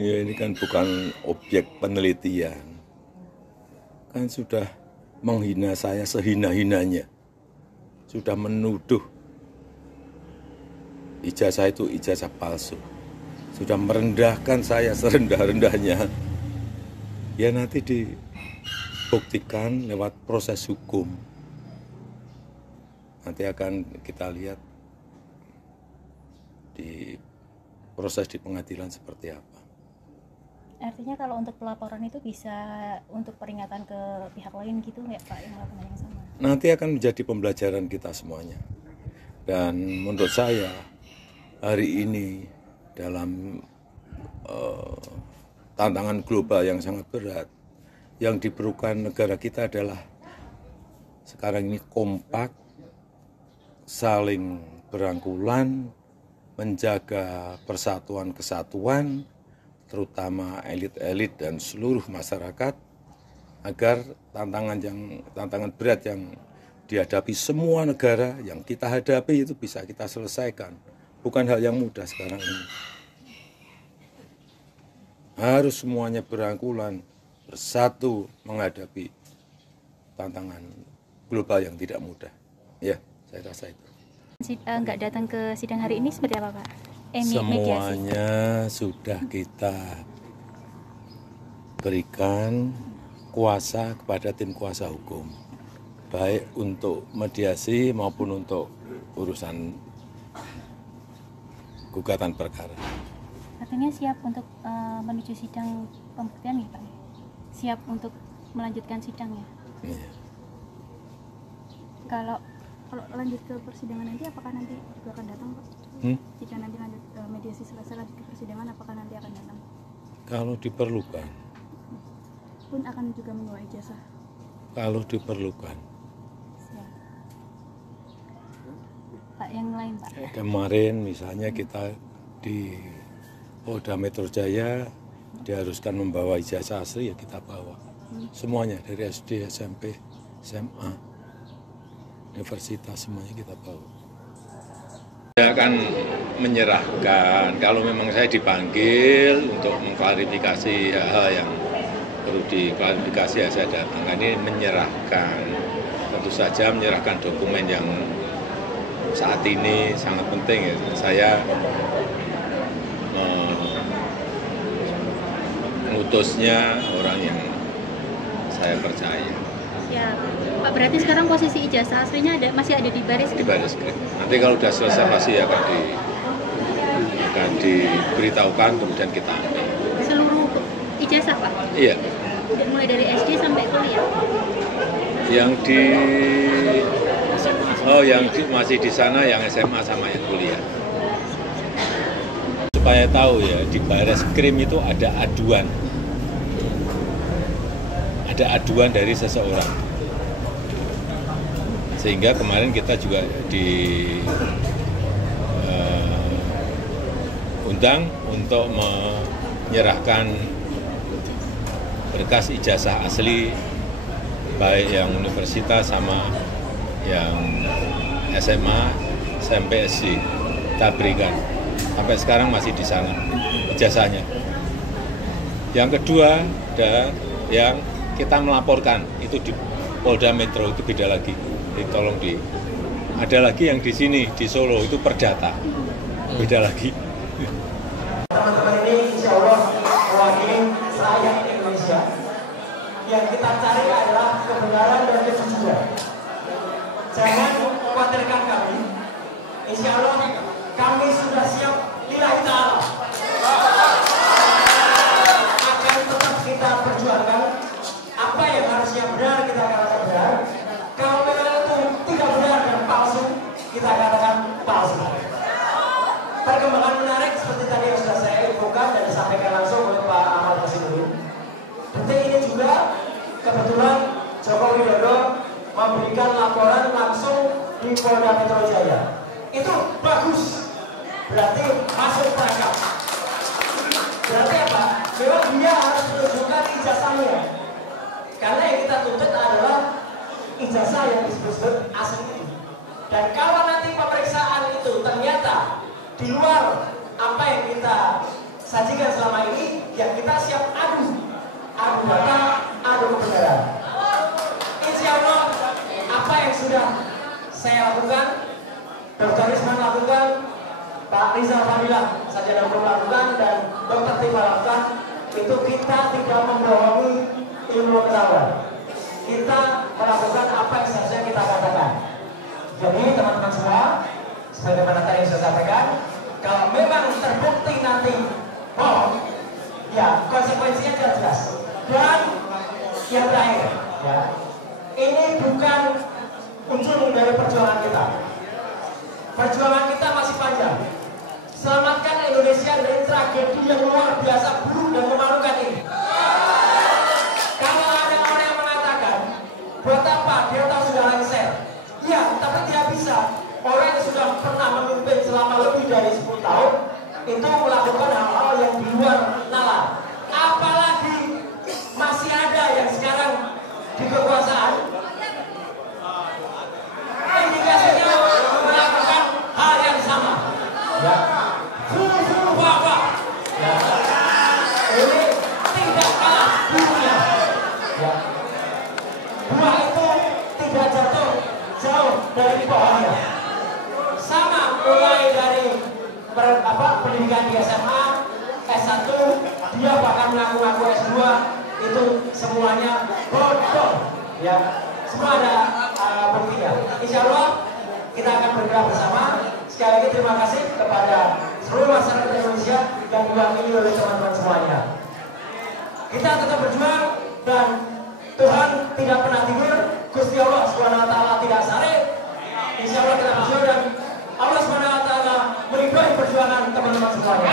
Ya ini kan bukan objek penelitian. Kan sudah menghina saya sehina-hinanya. Sudah menuduh ijazah itu ijazah palsu. Sudah merendahkan saya serendah-rendahnya. Ya nanti dibuktikan lewat proses hukum. Nanti akan kita lihat di proses di pengadilan seperti apa. Artinya kalau untuk pelaporan itu bisa untuk peringatan ke pihak lain gitu ya Pak, yang melakukan yang sama? Nanti akan menjadi pembelajaran kita semuanya. Dan menurut saya hari ini dalam tantangan global yang sangat berat, yang diperlukan negara kita adalah sekarang ini kompak, saling berangkulan, menjaga persatuan kesatuan, terutama elit-elit dan seluruh masyarakat, agar tantangan berat yang dihadapi semua negara yang kita hadapi itu bisa kita selesaikan. Bukan hal yang mudah sekarang ini. Harus semuanya berangkulan, bersatu menghadapi tantangan global yang tidak mudah. Ya, saya rasa itu. Nggak datang ke sidang hari ini seperti apa Pak? Semuanya sudah kita berikan kuasa kepada tim kuasa hukum, baik untuk mediasi maupun untuk urusan gugatan perkara. Artinya siap untuk menuju sidang pembuktian ya Pak? Siap untuk melanjutkan sidangnya? Ya. Kalau lanjut ke persidangan nanti, apakah nanti juga akan datang Pak? Jika nanti lanjut mediasi selesai lanjut ke persidangan, apakah nanti akan datang? Kalau diperlukan. Pun akan juga membawa ijazah? Kalau diperlukan. Siap. Pak, yang lain Pak? Kemarin misalnya kita di Polda Metro Jaya diharuskan membawa ijazah asli, ya kita bawa. Semuanya dari SD, SMP, SMA, universitas, semuanya kita bawa. Saya akan menyerahkan, kalau memang saya dipanggil untuk mengklarifikasi hal yang perlu diklarifikasi, ya saya datang. Ini menyerahkan, tentu saja menyerahkan dokumen yang saat ini sangat penting. Ya. Saya mengutusnya orang yang saya percaya. Ya, Pak, berarti sekarang posisi ijazah aslinya masih ada di baris? Di baris krim. Nanti kalau sudah selesai pasti akan diberitahukan, kemudian kita ambil. Seluruh ijazah Pak? Iya. Mulai dari SD sampai kuliah? Yang masih di sana yang SMA sama yang kuliah. Supaya tahu ya, di baris krim itu ada aduan. Ada aduan dari seseorang. Sehingga kemarin kita juga diundang untuk menyerahkan berkas ijazah asli, baik yang universitas sama yang SMA, SMP, SD. Kita berikan. Sampai sekarang masih di sana ijazahnya. Yang kedua ada yang kita melaporkan, itu di Polda Metro, itu beda lagi. Ada lagi yang di sini di Solo, itu perdata, beda lagi. Teman-teman ini insya Allah mewakili rakyat Indonesia. Yang kita cari adalah kebenaran dan kejujuran. Jangan khawatirkan kami. Insya Allah kami sudah siap lillahi ta'ala. Akan tetap kita perjuangkan apa yang harusnya benar, kita katakan benar. Kalau memang itu tidak benar dan palsu, kita katakan palsu. Perkembangan menarik seperti tadi yang sudah saya infokan dan disampaikan langsung oleh Pak Ahmad Basiruddin. Detik ini juga kebetulan Joko Widodo memberikan laporan langsung di Polda Metro Jaya. Itu bagus, berarti masuk perangkap. Berarti apa? Memang dia harus menunjukkan ijazahnya. Karena yang kita tuntut adalah ijazah yang disebut asli. Dan kalau nanti pemeriksaan itu ternyata di luar apa yang kita sajikan selama ini, ya kita siap adu data, adu kebenaran. Insya Allah apa yang sudah saya lakukan, Dr. Risman lakukan, Pak Rizal Fadilah Sarjana Hukum lakukan, dan Dr. Tifa lakukan, itu kita tidak membohongi ilmu pengetahuan. Kita melakukan apa yang seharusnya kita katakan. Jadi teman-teman semua, sebagaimana tadi yang saya sampaikan, kalau memang terbukti nanti bohong, ya konsekuensinya jelas. Dan yang terakhir, ya, ini bukan ujung dari perjuangan kita. Perjuangan kita masih panjang. Selamatkan Indonesia dari tragedi yang luar biasa buruk dan memalukan ini. Kalau ada orang yang mengatakan, buat apa dia tahu sudah lengser? Ya, tapi dia bisa. Orang yang sudah pernah memimpin selama lebih dari 10 tahun itu melakukan hal-hal yang di luar nalar. Apalagi masih ada yang sekarang di kekuasaan, indikasinya melakukan hal yang sama. Ya. Ya. Ini tidak kalah buahnya. Ya. Buah itu tidak jatuh jauh dari pohonnya. Sama mulai dari pendidikan di SMA, S1, dia bahkan mengaku-ngaku S2, itu semuanya bodoh. Ya, semua ada buktinya. Insya Allah kita akan bergerak bersama. Sekali lagi terima kasih kepada seluruh masyarakat Indonesia yang diwakili oleh teman-teman semuanya. Kita tetap berjuang dan Tuhan tidak pernah tidur. Gusti Allah SWT tidak sare. Insya Allah kita berjuang dan Allah SWT meridhoi perjuangan teman-teman semuanya.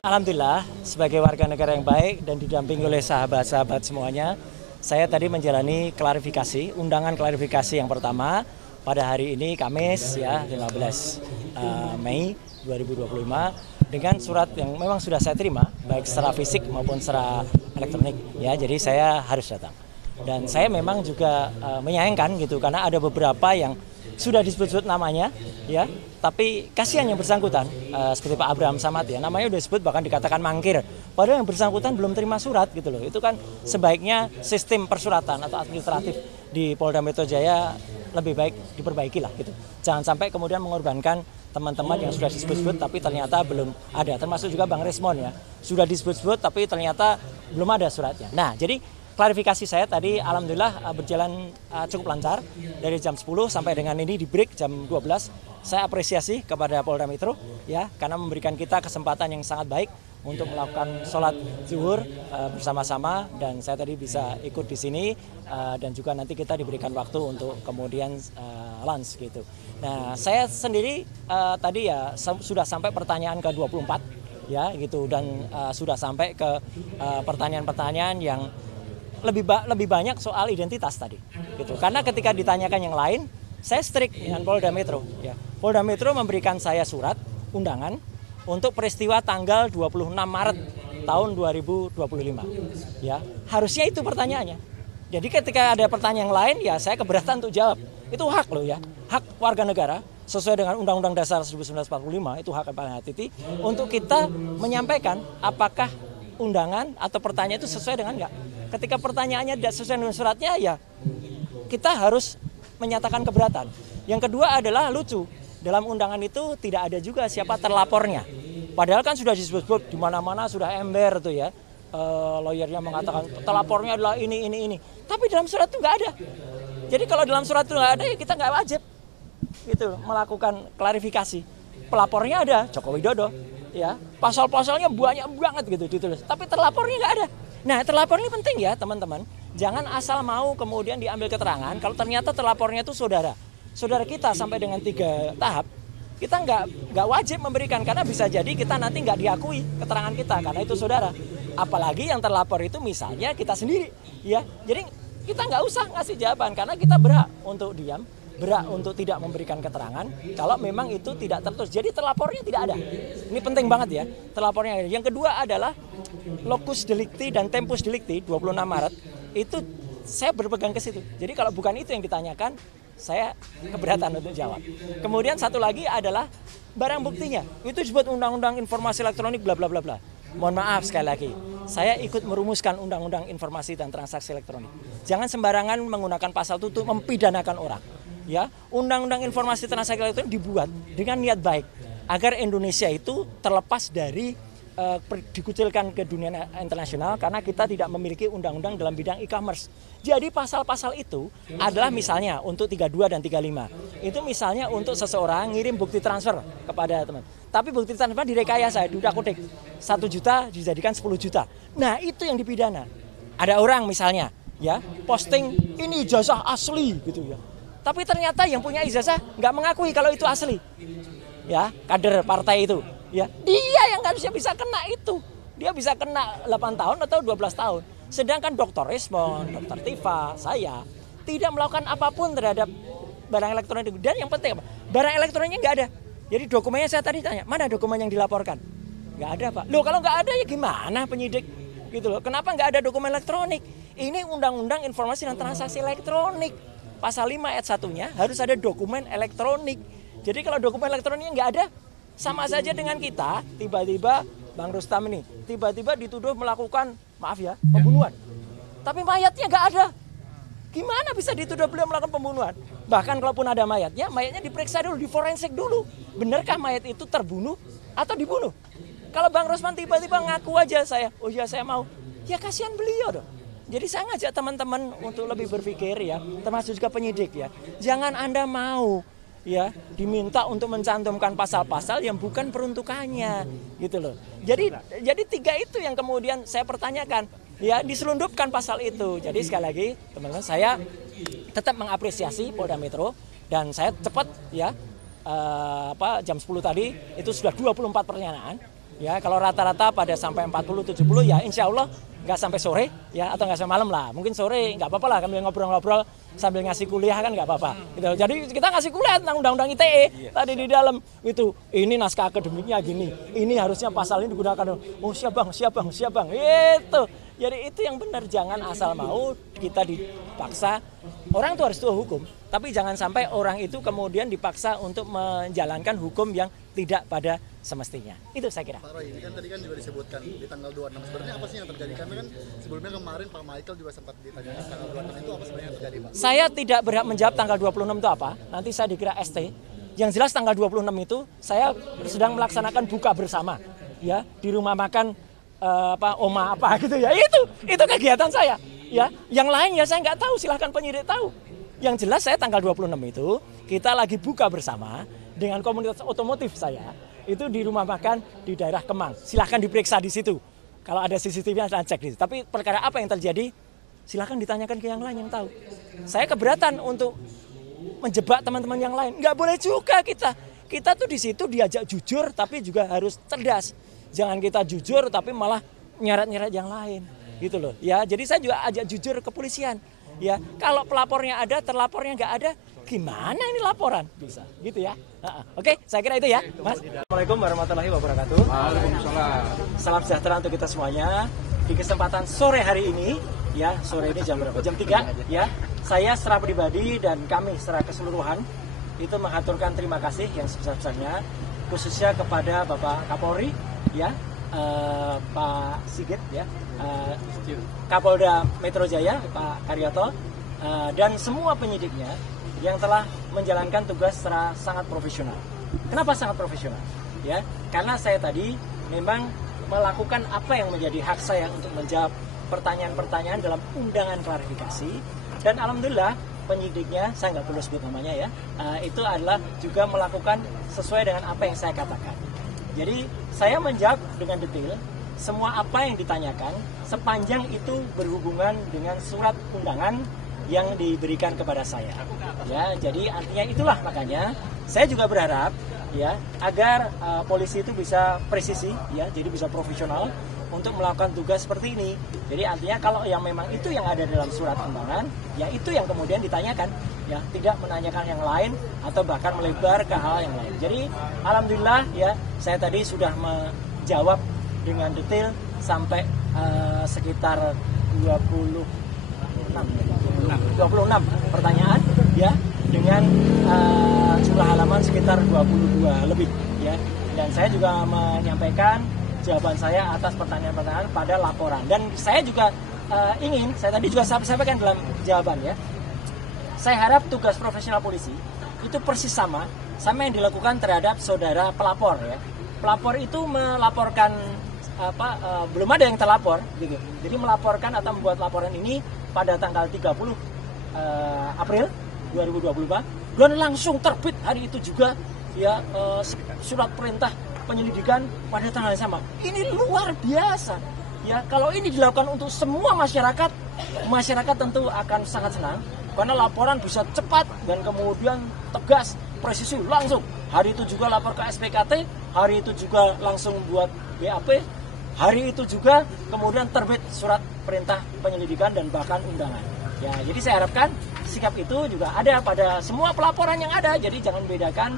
Alhamdulillah, sebagai warga negara yang baik dan didampingi oleh sahabat-sahabat semuanya, saya tadi menjalani klarifikasi, undangan klarifikasi yang pertama pada hari ini Kamis ya 15 Mei 2025 dengan surat yang memang sudah saya terima baik secara fisik maupun secara elektronik ya, jadi saya harus datang. Dan saya memang juga menyayangkan gitu karena ada beberapa yang sudah disebut-sebut namanya ya, tapi kasihan yang bersangkutan seperti Pak Abraham Samad ya, namanya udah disebut bahkan dikatakan mangkir, padahal yang bersangkutan belum terima surat gitu loh. Itu kan sebaiknya sistem persuratan atau administratif di Polda Metro Jaya lebih baik diperbaiki lah gitu. Jangan sampai kemudian mengorbankan teman-teman yang sudah disebut-sebut tapi ternyata belum ada, termasuk juga Bang Rismon ya, sudah disebut-sebut tapi ternyata belum ada suratnya. Nah jadi klarifikasi saya tadi alhamdulillah berjalan cukup lancar dari jam 10 sampai dengan ini di break jam 12. Saya apresiasi kepada Polda Metro ya karena memberikan kita kesempatan yang sangat baik untuk melakukan sholat zuhur bersama-sama, dan saya tadi bisa ikut di sini dan juga nanti kita diberikan waktu untuk kemudian lunch gitu. Nah saya sendiri tadi ya sudah sampai pertanyaan ke-24 ya gitu, dan sudah sampai ke pertanyaan-pertanyaan yang lebih banyak soal identitas tadi gitu. Karena ketika ditanyakan yang lain saya strict dengan Polda Metro ya. Polda Metro memberikan saya surat undangan untuk peristiwa tanggal 26 Maret tahun 2025 ya. Harusnya itu pertanyaannya. Jadi ketika ada pertanyaan yang lain ya saya keberatan untuk jawab. Itu hak loh ya. Hak warga negara sesuai dengan Undang-Undang Dasar 1945, itu hak yang paling hati untuk kita menyampaikan apakah undangan atau pertanyaan itu sesuai dengan enggak. Ketika pertanyaannya tidak sesuai dengan suratnya ya kita harus menyatakan keberatan. Yang kedua adalah lucu, dalam undangan itu tidak ada juga siapa terlapornya. Padahal kan sudah disebut-sebut di mana-mana sudah ember tuh ya. Lawyernya mengatakan terlapornya adalah ini. Tapi dalam surat itu nggak ada. Jadi kalau dalam surat itu nggak ada ya kita nggak wajib gitu melakukan klarifikasi. Pelapornya ada Joko Widodo ya. Pasal-pasalnya banyak banget gitu ditulis. Tapi terlapornya nggak ada. Nah terlapor ini penting ya teman-teman. Jangan asal mau kemudian diambil keterangan kalau ternyata terlapornya itu saudara kita sampai dengan 3 tahap. Kita nggak wajib memberikan karena bisa jadi kita nanti nggak diakui keterangan kita karena itu saudara. Apalagi yang terlapor itu misalnya kita sendiri ya. Jadi kita nggak usah ngasih jawaban karena kita berhak untuk diam, berhak untuk tidak memberikan keterangan kalau memang itu tidak tertulis. Jadi terlapornya tidak ada. Ini penting banget ya, terlapornya. Yang kedua adalah locus delicti dan tempus delicti 26 Maret itu saya berpegang ke situ. Jadi kalau bukan itu yang ditanyakan, saya keberatan untuk jawab. Kemudian satu lagi adalah barang buktinya. Itu disebut undang-undang informasi elektronik bla bla bla bla. Mohon maaf sekali lagi, saya ikut merumuskan undang-undang informasi dan transaksi elektronik. Jangan sembarangan menggunakan pasal itu untuk mempidanakan orang. Ya, undang-undang informasi transaksi elektronik dibuat dengan niat baik agar Indonesia itu terlepas dari dikucilkan ke dunia internasional karena kita tidak memiliki undang-undang dalam bidang e-commerce. Jadi pasal-pasal itu adalah misalnya untuk 32 dan 35. Itu misalnya untuk seseorang ngirim bukti transfer kepada teman. Tapi bukti transfer direkayasa, diudak-udik. 1 juta dijadikan 10 juta. Nah, itu yang dipidana. Ada orang misalnya ya posting ini ijazah asli gitu ya. Tapi ternyata yang punya ijazah nggak mengakui kalau itu asli. Ya, kader partai itu. Ya, dia yang harusnya bisa kena itu. Dia bisa kena 8 tahun atau 12 tahun. Sedangkan Dr. Resmond, Dr. Tifa, saya tidak melakukan apapun terhadap barang elektronik. Dan yang penting apa? Barang elektroniknya nggak ada. Jadi dokumennya saya tadi tanya, mana dokumen yang dilaporkan? Nggak ada, Pak. Loh, kalau nggak ada ya gimana penyidik? Gitu loh. Kenapa nggak ada dokumen elektronik? Ini Undang-Undang Informasi dan Transaksi Elektronik. Pasal 5 ayat 1-nya harus ada dokumen elektronik. Jadi kalau dokumen elektroniknya nggak ada, sama saja dengan kita tiba-tiba Bang Rustam ini tiba-tiba dituduh melakukan, maaf ya, pembunuhan. Tapi mayatnya nggak ada. Gimana bisa dituduh beliau melakukan pembunuhan? Bahkan kalaupun ada mayatnya diperiksa dulu, diforensik dulu. Benarkah mayat itu terbunuh atau dibunuh? Kalau Bang Rusman tiba-tiba ngaku aja saya mau, ya kasihan beliau dong. Jadi saya ngajak teman-teman untuk lebih berpikir ya, termasuk juga penyidik ya. Jangan Anda mau ya diminta untuk mencantumkan pasal-pasal yang bukan peruntukannya gitu loh. Jadi 3 itu yang kemudian saya pertanyakan ya, diselundupkan pasal itu. Jadi sekali lagi teman-teman, saya tetap mengapresiasi Polda Metro dan saya cepat ya jam 10 tadi itu sudah 24 pertanyaan. Ya, kalau rata-rata pada sampai 40-70 ya insya Allah nggak sampai sore ya, atau nggak sampai malam lah. Mungkin sore nggak apa-apa lah, kami ngobrol-ngobrol sambil ngasih kuliah kan nggak apa-apa. Gitu. Jadi kita ngasih kuliah tentang undang-undang ITE tadi di dalam itu. Ini naskah akademiknya gini, ini harusnya pasal ini digunakan. Oh siap bang. Itu. Jadi itu yang benar, jangan asal mau kita dipaksa. Orang itu harus tahu hukum, tapi jangan sampai orang itu kemudian dipaksa untuk menjalankan hukum yang tidak pada semestinya. Itu saya kira. Pak Roy, ini kan tadi kan juga disebutkan di tanggal 26. Sebenarnya apa sih yang terjadi? Karena kan sebelumnya kemarin Pak Michael juga sempat ditanyakan tanggal 26 itu apa sebenarnya yang terjadi, Pak? Saya tidak berhak menjawab tanggal 26 itu apa. Nanti saya dikira ST. Yang jelas tanggal 26 itu saya sedang melaksanakan buka bersama ya di rumah makan Oma apa gitu ya. Itu kegiatan saya. Ya, yang lain ya saya nggak tahu, silahkan penyidik tahu. Yang jelas saya tanggal 26 itu kita lagi buka bersama dengan komunitas otomotif saya. Itu di rumah makan di daerah Kemang. Silahkan diperiksa di situ. Kalau ada CCTV-nya saya cek di situ. Tapi perkara apa yang terjadi? Silahkan ditanyakan ke yang lain yang tahu. Saya keberatan untuk menjebak teman-teman yang lain. Nggak boleh juga kita. Kita tuh di situ diajak jujur tapi juga harus cerdas. Jangan kita jujur tapi malah nyeret-nyeret yang lain. Gitu loh. Ya, jadi saya juga ajak jujur ke kepolisian. Ya, kalau pelapornya ada, terlapornya nggak ada, gimana ini laporan? Bisa, gitu ya. Oke, saya kira itu ya, Mas. Assalamualaikum warahmatullahi wabarakatuh. Waalaikumsalam. Salam sejahtera untuk kita semuanya. Di kesempatan sore hari ini, ya, sore ini jam berapa? Jam 3, ya. Saya secara pribadi dan kami secara keseluruhan itu mengaturkan terima kasih yang sebesar-besarnya, khususnya kepada Bapak Kapolri, ya, Pak Sigit, ya. Kapolda Metro Jaya, Pak Karyoto, dan semua penyidiknya yang telah menjalankan tugas secara sangat profesional. Kenapa sangat profesional? Ya, karena saya tadi memang melakukan apa yang menjadi hak saya untuk menjawab pertanyaan-pertanyaan dalam undangan klarifikasi, dan alhamdulillah penyidiknya, saya nggak perlu sebut namanya ya, itu adalah juga melakukan sesuai dengan apa yang saya katakan. Jadi saya menjawab dengan detail semua apa yang ditanyakan sepanjang itu berhubungan dengan surat undangan yang diberikan kepada saya. Ya, jadi artinya itulah makanya saya juga berharap ya agar polisi itu bisa presisi ya, jadi bisa profesional untuk melakukan tugas seperti ini. Jadi artinya kalau yang memang itu yang ada dalam surat undangan, ya itu yang kemudian ditanyakan, ya tidak menanyakan yang lain atau bahkan melebar ke hal yang lain. Jadi alhamdulillah ya saya tadi sudah menjawab dengan detail sampai sekitar 26 pertanyaan ya, dengan jumlah halaman sekitar 22 lebih ya. Dan saya juga menyampaikan jawaban saya atas pertanyaan-pertanyaan pada laporan. Dan saya juga saya tadi juga sampaikan dalam jawaban ya. Saya harap tugas profesional polisi itu persis sama yang dilakukan terhadap saudara pelapor ya. Pelapor itu melaporkan belum ada yang terlapor gitu. Jadi melaporkan atau membuat laporan ini pada tanggal 30 April 2024 dan langsung terbit hari itu juga ya surat perintah penyelidikan pada tanggal yang sama. Ini luar biasa. Ya, kalau ini dilakukan untuk semua masyarakat tentu akan sangat senang karena laporan bisa cepat dan kemudian tegas, presisi langsung. Hari itu juga lapor ke SPKT, hari itu juga langsung buat BAP, hari itu juga kemudian terbit surat perintah penyelidikan dan bahkan undangan. Ya, jadi saya harapkan sikap itu juga ada pada semua pelaporan yang ada. Jadi jangan membedakan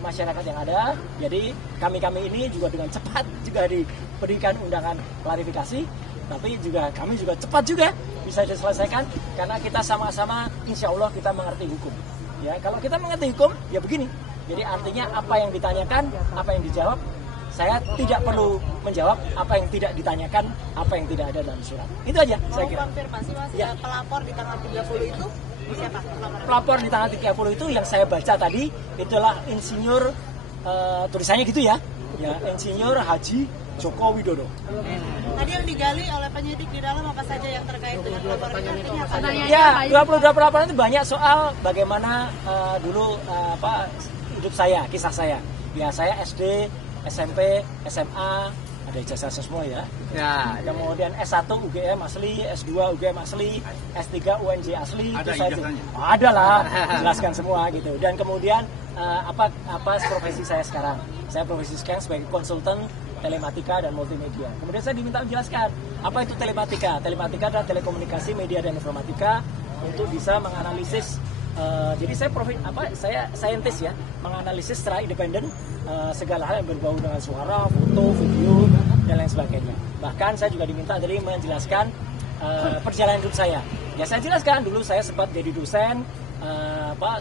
masyarakat yang ada. Jadi kami ini juga dengan cepat juga diberikan undangan klarifikasi, tapi juga kami juga cepat juga bisa diselesaikan karena kita sama-sama insya Allah kita mengerti hukum. Ya, kalau kita mengerti hukum ya begini. Jadi artinya apa yang ditanyakan, apa yang dijawab, saya tidak perlu menjawab apa yang tidak ditanyakan, apa yang tidak ada dalam surat. Itu aja saya kira. Konfirmasi Mas, ya. Pelapor di tanggal 30 itu siapa? Pelapor di tanggal 30 itu yang saya baca tadi itulah insinyur tulisannya gitu ya. Ya, Insinyur Haji Joko Widodo. Tadi yang digali oleh penyidik di dalam apa saja yang terkait dengan laporan ini apa? Ya, 22 laporan itu banyak soal bagaimana dulu hidup saya, kisah saya. Ya, saya SD, SMP, SMA, ada ijazah semua ya. Ya, kemudian S1 UGM asli, S2 UGM asli, S3 UNJ asli. Ada ijazahnya? Ada lah, jelaskan semua gitu. Dan kemudian apa profesi saya sekarang? Saya profesi sekarang sebagai konsultan telematika dan multimedia. Kemudian saya diminta menjelaskan apa itu telematika. Telematika adalah telekomunikasi, media dan informatika untuk bisa menganalisis. Jadi saya saintis ya, menganalisis secara independen segala hal yang berbau dengan suara, foto, video dan lain sebagainya. Bahkan saya juga diminta dari menjelaskan perjalanan hidup saya. Ya saya jelaskan dulu saya sempat jadi dosen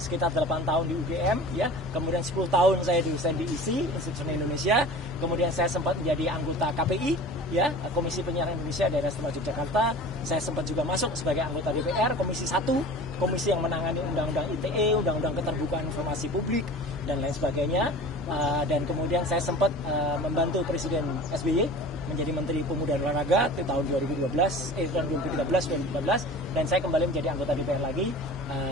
sekitar 8 tahun di UGM ya. Kemudian 10 tahun saya dosen di ISI, Institut Seni Indonesia. Kemudian saya sempat menjadi anggota KPI ya, Komisi Penyiaran Indonesia Daerah Istimewa Yogyakarta. Saya sempat juga masuk sebagai anggota DPR Komisi 1, komisi yang menangani undang-undang ITE, undang-undang keterbukaan informasi publik dan lain sebagainya. Dan kemudian saya sempat membantu Presiden SBY menjadi Menteri Pemuda dan Olahraga di tahun 2013 dan saya kembali menjadi anggota DPR lagi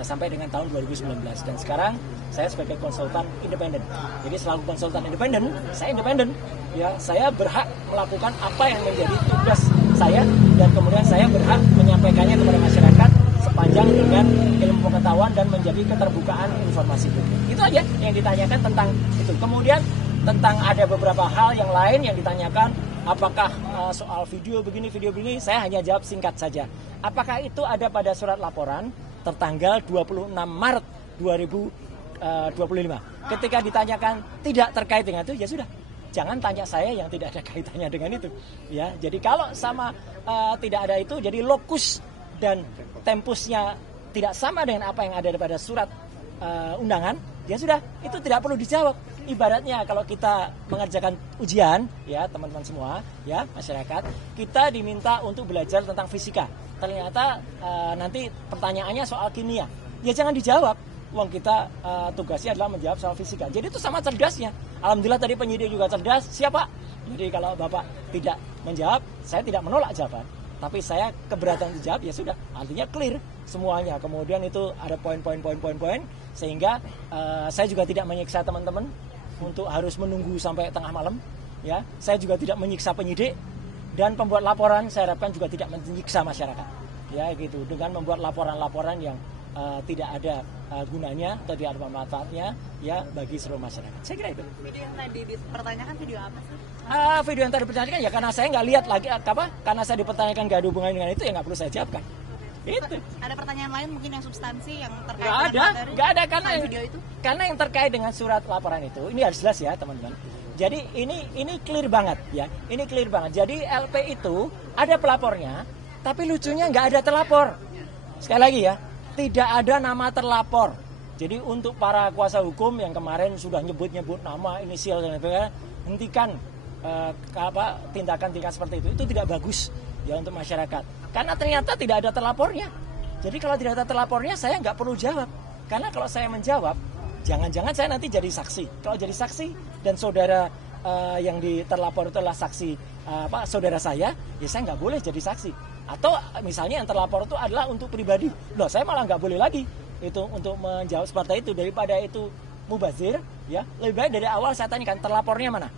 sampai dengan tahun 2019 dan sekarang saya sebagai konsultan independen. Jadi selaku konsultan independen, saya independen ya, saya berhak melakukan apa yang menjadi tugas saya dan kemudian saya berhak menyampaikannya kepada masyarakat sepanjang dengan ilmu pengetahuan dan menjadi keterbukaan informasi publik. Itu aja yang ditanyakan tentang itu. Kemudian tentang ada beberapa hal yang lain yang ditanyakan, apakah soal video begini, saya hanya jawab singkat saja. Apakah itu ada pada surat laporan tertanggal 26 Maret 2025. Ketika ditanyakan tidak terkait dengan itu, ya sudah. Jangan tanya saya yang tidak ada kaitannya dengan itu. Ya, jadi kalau sama tidak ada itu, jadi lokus dan tempusnya tidak sama dengan apa yang ada pada surat undangan, ya sudah, itu tidak perlu dijawab. Ibaratnya kalau kita mengerjakan ujian, ya teman-teman semua, ya masyarakat, kita diminta untuk belajar tentang fisika. Ternyata nanti pertanyaannya soal kimia, ya jangan dijawab. Uang kita tugasnya adalah menjawab soal fisika. Jadi itu sama cerdasnya. Alhamdulillah tadi penyidik juga cerdas. Siapa? Jadi kalau Bapak tidak menjawab, saya tidak menolak jawaban. Tapi saya keberatan dijawab, ya sudah. Artinya clear semuanya. Kemudian itu ada poin sehingga saya juga tidak menyiksa teman-teman untuk harus menunggu sampai tengah malam. Ya, saya juga tidak menyiksa penyidik dan pembuat laporan. Saya harapkan juga tidak menyiksa masyarakat. Ya, gitu. Dengan membuat laporan-laporan yang tidak ada gunanya atau tidak ada manfaatnya ya bagi seluruh masyarakat. Saya kira itu. Video yang tadi dipertanyakan video apa sih? Video yang tadi dipertanyakan ya karena saya nggak lihat lagi karena saya dipertanyakan nggak ada hubungannya dengan itu ya nggak perlu saya jawabkan. Itu. Ada pertanyaan lain mungkin yang substansi yang terkait nggak ada karena video itu? Karena yang terkait dengan surat laporan itu ini harus jelas ya teman-teman. Jadi ini clear banget ya. Ini clear banget. Jadi LP itu ada pelapornya, tapi lucunya nggak ada terlapor. Sekali lagi ya, tidak ada nama terlapor. Jadi untuk para kuasa hukum yang kemarin sudah nyebut-nyebut nama, inisial dan sebagainya, hentikan tindakan-tindakan seperti itu tidak bagus ya untuk masyarakat. Karena ternyata tidak ada terlapornya. Jadi kalau tidak ada terlapornya, saya nggak perlu jawab. Karena kalau saya menjawab, jangan-jangan saya nanti jadi saksi. Kalau jadi saksi dan saudara yang terlapor itu adalah saksi saudara saya, ya saya nggak boleh jadi saksi. Atau misalnya yang terlapor itu adalah untuk pribadi, loh saya malah nggak boleh lagi itu untuk menjawab seperti itu. Daripada itu mubazir, ya lebih baik dari awal saya tanyakan terlapornya mana.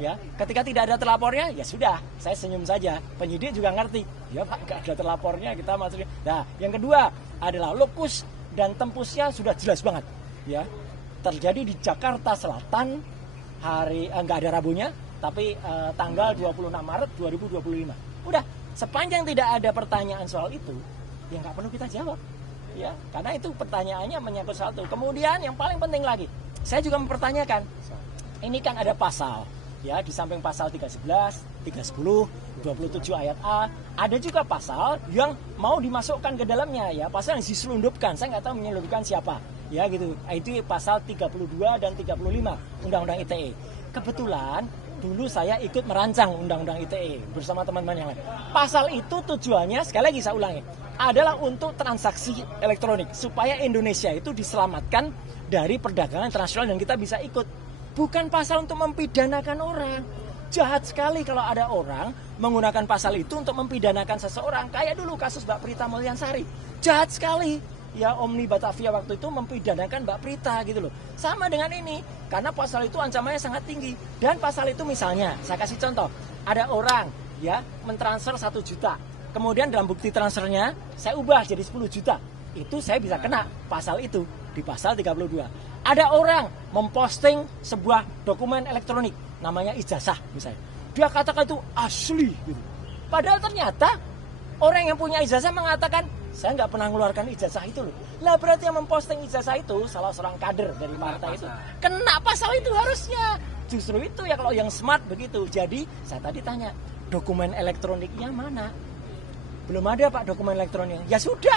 Ya, ketika tidak ada terlapornya, ya sudah, saya senyum saja. Penyidik juga ngerti, ya Pak, nggak ada terlapornya, kita masukin. Nah, yang kedua adalah lokus dan tempusnya sudah jelas banget, ya. Terjadi di Jakarta Selatan, nggak ada Rabunya, tapi tanggal 26 Maret 2025. Udah, sepanjang tidak ada pertanyaan soal itu, ya nggak perlu kita jawab, ya. Karena itu pertanyaannya menyangkut soal itu. Kemudian yang paling penting lagi, saya juga mempertanyakan, ini kan ada pasal. Ya, di samping pasal 311, 310, 27 ayat A, ada juga pasal yang mau dimasukkan ke dalamnya, ya, pasal yang diselundupkan. Saya nggak tahu menyelundupkan siapa, ya gitu. Itu pasal 32 dan 35 Undang-Undang ITE. Kebetulan dulu saya ikut merancang Undang-Undang ITE bersama teman-teman yang lain. Pasal itu tujuannya, sekali lagi saya ulangi, adalah untuk transaksi elektronik supaya Indonesia itu diselamatkan dari perdagangan internasional dan kita bisa ikut. Bukan pasal untuk mempidanakan orang. Jahat sekali kalau ada orang menggunakan pasal itu untuk mempidanakan seseorang. Kayak dulu kasus Mbak Prita Mulyansari. Jahat sekali. Ya, Omni Batavia waktu itu mempidanakan Mbak Prita gitu loh. Sama dengan ini. Karena pasal itu ancamannya sangat tinggi. Dan pasal itu misalnya, saya kasih contoh. Ada orang ya mentransfer 1 juta. Kemudian dalam bukti transfernya saya ubah jadi 10 juta. Itu saya bisa kena pasal itu di pasal 32. Ada orang memposting sebuah dokumen elektronik namanya ijazah misalnya. Dia katakan itu asli gitu. Padahal ternyata orang yang punya ijazah mengatakan saya nggak pernah mengeluarkan ijazah itu loh. Lah berarti yang memposting ijazah itu salah seorang kader dari partai itu. Kena pasal itu harusnya. Justru itu ya kalau yang smart begitu. Jadi saya tadi tanya, dokumen elektroniknya mana? Belum ada Pak dokumen elektroniknya. Ya sudah.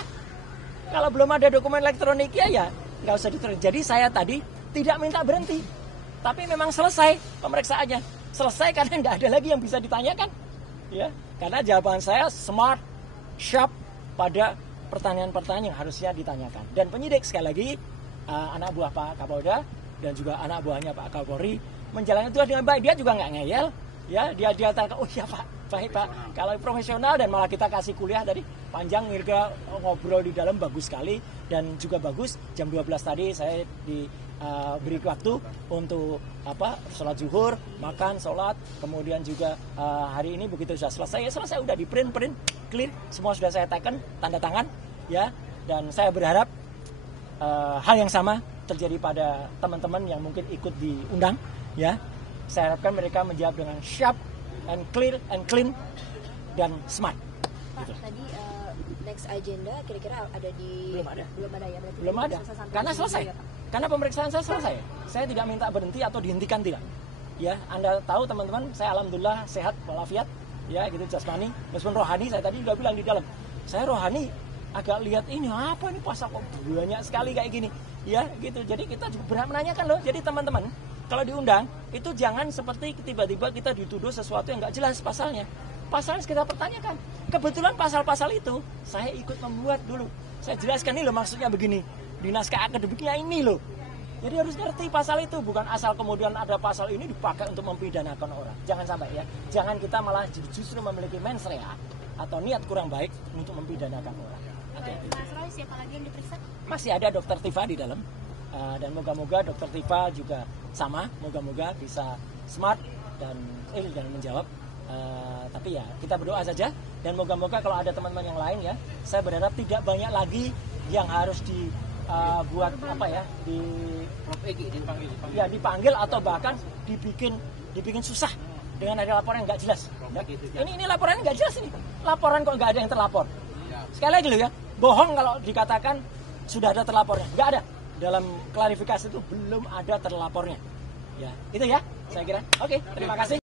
Kalau belum ada dokumen elektroniknya ya nggak usah diterima. Jadi saya tadi tidak minta berhenti, tapi memang selesai pemeriksaannya. Selesai karena nggak ada lagi yang bisa ditanyakan, ya. Karena jawaban saya smart, sharp pada pertanyaan-pertanyaan yang harusnya ditanyakan. Dan penyidik sekali lagi anak buah Pak Kapolda dan juga anak buahnya Pak Kapolri menjalankan itu dengan baik. Dia juga nggak ngeyel, ya. Dia tanya, oh iya Pak, baik Pak. Kalau profesional dan malah kita kasih kuliah dari panjang, Mirga ngobrol di dalam bagus sekali. Dan juga bagus, jam 12 tadi saya diberi waktu untuk sholat zuhur, makan, sholat. Kemudian juga hari ini begitu sudah selesai, udah di print, clear. Semua sudah saya teken, tanda tangan. Ya. Dan saya berharap hal yang sama terjadi pada teman-teman yang mungkin ikut diundang. Ya. Saya harapkan mereka menjawab dengan sharp, and clear, and clean, dan smart. Pak, gitu. Tadi next agenda kira-kira ada di... Belum ada ya berarti? Belum ada, karena selesai. Ya, karena pemeriksaan saya selesai. Saya tidak minta berhenti atau dihentikan, tidak. Ya, Anda tahu teman-teman, saya alhamdulillah sehat walafiat, ya gitu jasmani. Meskipun rohani, saya tadi juga bilang di dalam. Saya rohani agak lihat ini, apa ini pasal kok banyak sekali kayak gini. Ya gitu, jadi kita juga berhak menanyakan loh. Jadi teman-teman, kalau diundang, itu jangan seperti tiba-tiba kita dituduh sesuatu yang nggak jelas pasalnya. Pasalnya kita pertanyakan. Kebetulan pasal-pasal itu saya ikut membuat dulu. Saya jelaskan ini loh maksudnya begini. Di naskah akademiknya ini loh. Jadi harus ngerti pasal itu. Bukan asal kemudian ada pasal ini dipakai untuk mempidanakan orang. Jangan sampai ya. Jangan kita malah justru memiliki mens rea atau niat kurang baik untuk mempidanakan orang. Mas Roy, siapa lagi yang diperiksa? Masih ada Dr. Tifa di dalam. Dan moga-moga Dr. Tifa juga sama. Moga-moga bisa smart dan menjawab. Tapi ya kita berdoa saja dan moga-moga kalau ada teman-teman yang lain ya, saya berharap tidak banyak lagi yang harus dibuat dipanggil atau bahkan dibikin susah dengan ada laporan yang nggak jelas. Ya. Ini laporan nggak jelas ini. Laporan kok nggak ada yang terlapor. Sekali lagi loh ya, bohong kalau dikatakan sudah ada terlapornya. Nggak ada. Dalam klarifikasi itu belum ada terlapornya. Ya, itu ya saya kira. Oke, terima kasih.